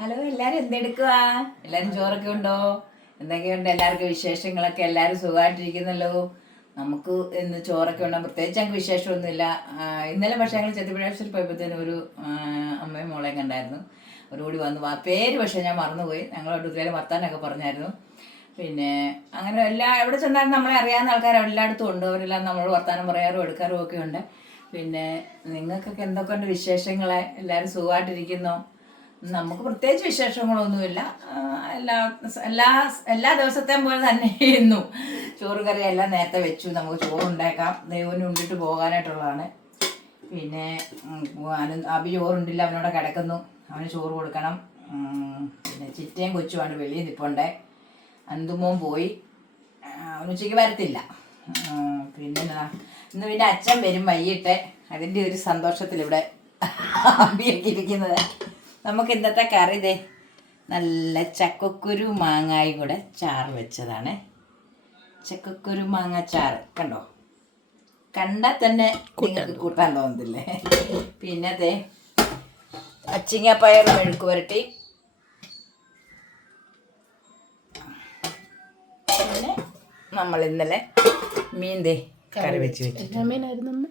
Hello, എല്ലാരും എന്തെടുക്കുവാ? എല്ലാരും ചോറൊക്കെ ഉണ്ടോ? എന്തൊക്കെയുണ്ട് എല്ലാവർക്കും വിശേഷങ്ങളൊക്കെ? എല്ലാരും സുഖമായിട്ടിരിക്കുന്നല്ലോ. നമുക്ക് ഇന്ന് ചോറൊക്കെ ഉണ്ടോ? പ്രത്യേകിച്ച് ഞങ്ങൾക്ക് വിശേഷമൊന്നുമില്ല. ഇന്നലെ പക്ഷേ ഞങ്ങൾ ചെത്തിപ്പുഴാശ്ശേരി പോയപ്പോഴത്തേനും ഒരു അമ്മയും മോളെയും കണ്ടായിരുന്നു. അവരോടി വന്നു. പേര് പക്ഷേ ഞാൻ മറന്നുപോയി. ഞങ്ങളോട് ഒത്തിരി വർത്താനൊക്കെ പറഞ്ഞായിരുന്നു. പിന്നെ അങ്ങനെ എവിടെ ചെന്നാലും നമ്മളെ അറിയാവുന്ന ആൾക്കാർ എല്ലായിടത്തും ഉണ്ട്. അവരെല്ലാം നമ്മളോട് വർത്താനം പറയാറും എടുക്കാറും ഒക്കെ ഉണ്ട്. പിന്നെ നിങ്ങൾക്കൊക്കെ എന്തൊക്കെയുണ്ട് വിശേഷങ്ങളെ? എല്ലാവരും സുഖമായിട്ടിരിക്കുന്നോ? നമുക്ക് പ്രത്യേകിച്ച് വിശേഷങ്ങളൊന്നുമില്ല. എല്ലാ എല്ലാ എല്ലാ ദിവസത്തെയും പോലെ തന്നെ ഇന്നു ചോറ് കറി എല്ലാം നേരത്തെ വെച്ചു. നമുക്ക് ചോറുണ്ടാക്കാം. ദൈവന് ഉണ്ടിട്ട് പോകാനായിട്ടുള്ളതാണ്. പിന്നെ അഭി ചോറുണ്ടില്ല, അവനോടെ കിടക്കുന്നു. അവന് ചോറ് കൊടുക്കണം. പിന്നെ ചിറ്റയും കൊച്ചുമാണ് വെളിയിൽ നിൽപ്പുണ്ടേ. അന്തുമോൻ പോയി, അവൻ ഉച്ചയ്ക്ക് വരത്തില്ല. പിന്നെ ഇന്ന് പിന്നെ അച്ഛൻ വരും വൈകിട്ട്. അതിൻ്റെ ഒരു സന്തോഷത്തിലിവിടെ അഭിയൊക്കെ ഇരിക്കുന്നത്. നമുക്ക് ഇന്നത്തെ കറി ഇതേ നല്ല ചക്കക്കുരു മാങ്ങായും കൂടെ ചാറ് വെച്ചതാണ്. ചക്കക്കുരു മാങ്ങ ചാറ് കണ്ടോ? കണ്ടാൽ തന്നെ നിങ്ങൾക്ക് കൂട്ടാൻ തോന്നത്തില്ലേ? പിന്നെ അതെ അച്ചിങ്ങപ്പയർ മെഴുക്ക് പുരട്ടി. പിന്നെ നമ്മൾ ഇന്നലെ മീൻ കറി വെച്ച് വെച്ചിട്ടുണ്ട്.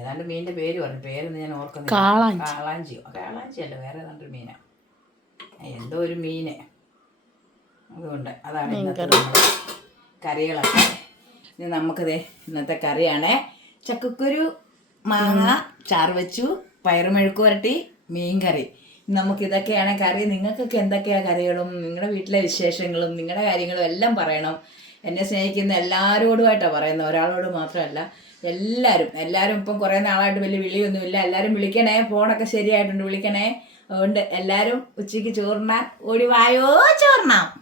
ഏതാണ്ട് മീനിന്റെ പേര് പറഞ്ഞു. പേരൊന്നും ഞാൻ ഓർക്കുന്നില്ല. കാളാഞ്ചി അല്ല, വേറെ ഏതാണ്ട് മീനാ. എന്തോ ഒരു മീന്. അതുകൊണ്ട് അതാണ് ഇന്നത്തെ കറികളൊക്കെ. ഇനി നമുക്കിതേ ഇന്നത്തെ കറിയാണ് ചക്കക്കുരു മാങ്ങ ചാറ് വെച്ചു, പയറ് മെഴുക്ക് പുരട്ടി, മീൻ കറി. നമുക്കിതൊക്കെയാണ് കറി. നിങ്ങൾക്കൊക്കെ എന്തൊക്കെയാണ് കറികളും നിങ്ങളുടെ വീട്ടിലെ വിശേഷങ്ങളും നിങ്ങളുടെ കാര്യങ്ങളും എല്ലാം പറയണം. എന്നെ സ്നേഹിക്കുന്ന എല്ലാവരോടുമായിട്ടാണ് പറയുന്നത്, ഒരാളോട് മാത്രമല്ല. എല്ലാവരും ഇപ്പം കുറേ നാളായിട്ട് വലിയ വിളിയൊന്നുമില്ല. എല്ലാവരും വിളിക്കണേ. ഫോണൊക്കെ ശരിയായിട്ടുണ്ട്, വിളിക്കണേ. അതുകൊണ്ട് എല്ലാവരും ഉച്ചയ്ക്ക് ചോറിനാൻ ഓടി വായോ ചോറിനാം.